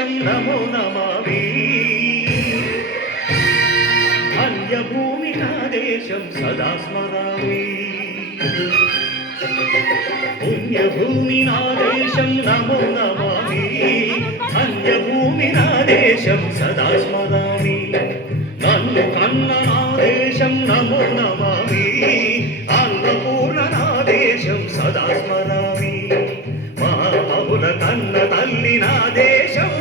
దేశం నమో నమామి అన్యభూమి నా దేశం సదా స్మరామి పుణ్యభూమి నా దేశం నమో నమామి అన్యభూమి నా దేశం సదా స్మరామి నన్ను కన్న నా దేశం నమో నమామి అన్నపూర్ణ నా దేశం సదా స్మరామి మహాబహుల కన్న తల్లి నా దేశం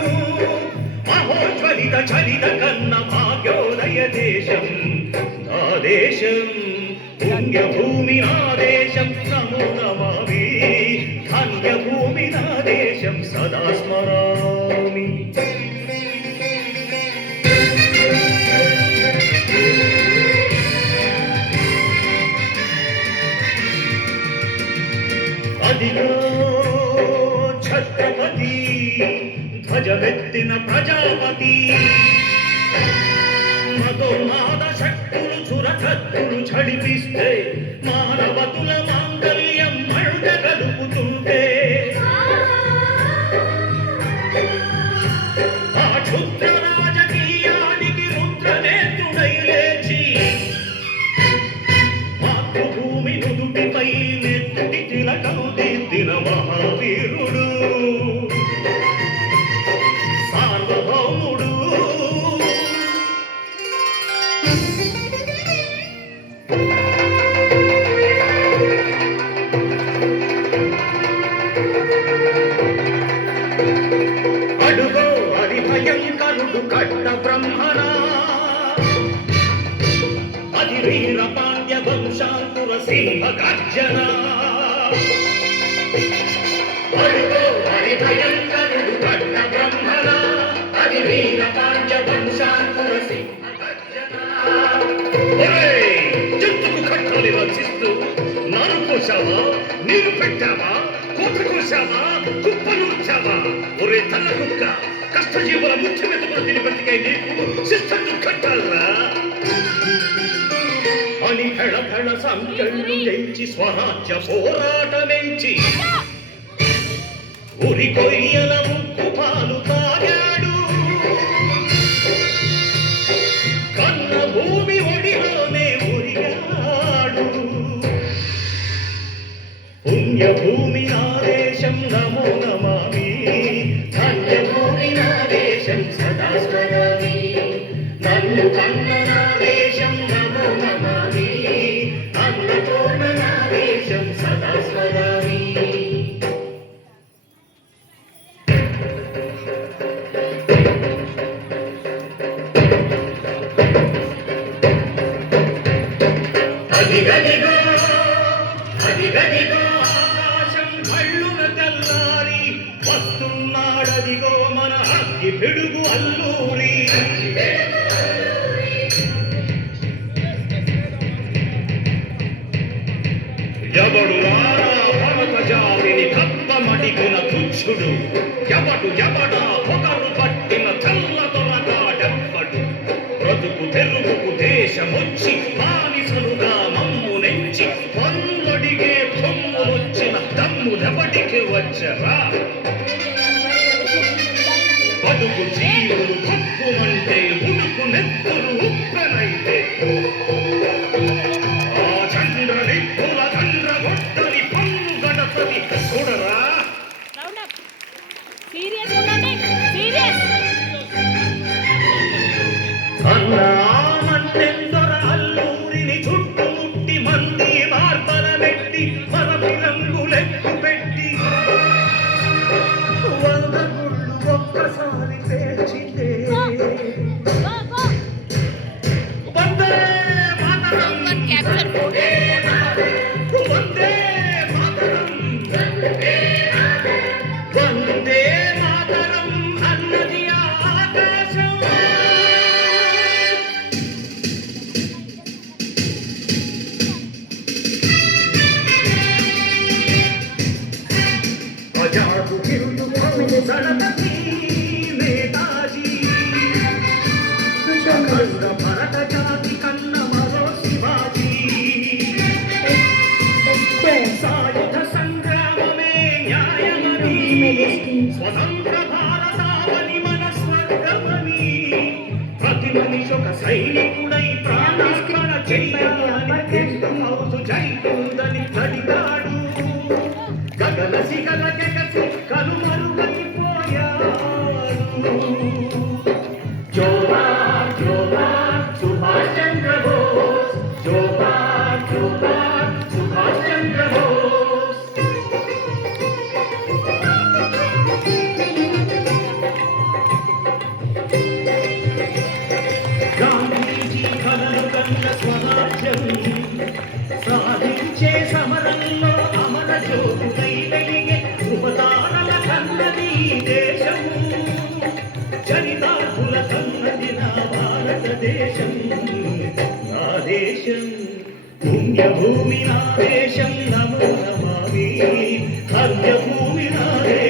మహోజ్వలిత చలిత కన్న భాగ్యోదయ దేశం నా దేశం పుణ్యభూమి నా దేశం నమో నమామి ధన్యభూమి నా దేశం సదా స్మరామి అదిగో ఛత్రపతి ధ్వజమెత్తిన ప్రజాపతి మధోన్మాద శక్తులు చురకత్తులు ఝడిపిస్తే మానవతుల మాంగళ్యం మంట కలుపుతుంటే ఆ క్షుద్ర రాజకీయానికి రుద్రనేత్రుడై లేచి మాతృభూమి నుదుటిపై నెత్తి తిలకం దిద్దిన మహావీరుడు సార్వభౌముడు అడుగో అది భయంకరుడు కట్ట బ్రహ్మణ అది వీర పాండ్య వంశాంకుర సింహ గర్జన అడుగో అది భయంకరుడు కట్ట బ్రహ్మణ అది వీర పాండ్య వంశాంకుర సింహ గర్జన జంతుకు కట్టాలి రచిస్తూ నారు కోసావా నీరు పెట్టావా కోట కోసావా కుప్పనూర్చావా ఒరే తల్ల కుక్క కష్టజీవుల ముఖ్యమెత్తుకుని తిని బతికే నీకు శిస్తు కట్టాలరా అని ఫెళ ఫెళ సంకెళ్ళు ఎంచి స్వరాజ్య పోరాటమెంచి ఉరి కొయ్యల ముక్కు పాలు తాగాడు కన్న భూమి ఒడిలోనే ఉరిగాడు పుణ్యభూమి నా దేశం నమో నమామి ధన్యభూమి నా దేశం సదా స్మరామి నన్ను కన్న నా దేశం నమో నమామి అన్నపూర్ణ నా దేశం సదా స్మరామి అదిగదిగో అదిగదిగో ఆకాశం కళ్ళున తెల్లారి వస్తున్నాడదిగో మన అగ్గి పిడుగు అల్లూరి ఎవడు వారా భరత జాతిని కప్పమడిగిన తుచ్చుడు ఎవడా పొగరు పట్టిన చల్ల దొరగాడెవ్వడు బ్రతుకు తెరువుకు దేశమొచ్చి బానిసలుగా మమ్ము నెంచి పన్నులడిగే కొమ్ములొచ్చిన దమ్ములెవడికి వచ్చరా బతుకు జీవులు భక్కుమంటే ఉడుకు నెత్తులు ఉప్పెనైతే ఆ చంద్ర నిప్పుల చంద్ర గొడ్డలి పన్ను గడపది చూడరా అన్నామంటెందొర అల్లూరిని చుట్టుముట్టి మంది మార్పల పెట్టి మరపి రంగులెక్కు పెట్టి 100 గుళ్ళు ఒక్కసారి పేర్చితే వందే మాతరం వందే మాతరం వందే మాతరం అన్నది ఆకాశం అజాదు గిరుడు గణపతి నేతాజీ కన్న భరత జాతి కన్న మరో శివాజీ సాయుధ సంగ్రామమే న్యాయమని స్వతంత్ర భారతావని సైనికుడై ప్రాణార్పణ చెయ్యాలని గెస్ట్ హౌస్ జైతుందని చడిగాడు గగన సిగలకెగసి కనుమరుగైపోయాడు జోహార్ జోహార్ సుభాష్ చంద్ర బోస్ జోహార్ జోహార్ సుభాష్ చంద్ర బోస్ గాంధీజీ కలలు కన్న స్వరాజ్యం సాధించే సమరంలో అమర జ్యోతులై వెలిగే ఉపదానల కన్నది దేశం చరితార్థుల కన్నది నా భారతదేశం నా దేశం పుణ్యభూమి నా దేశం నమో నమామి ధన్యభూమి నా దేశం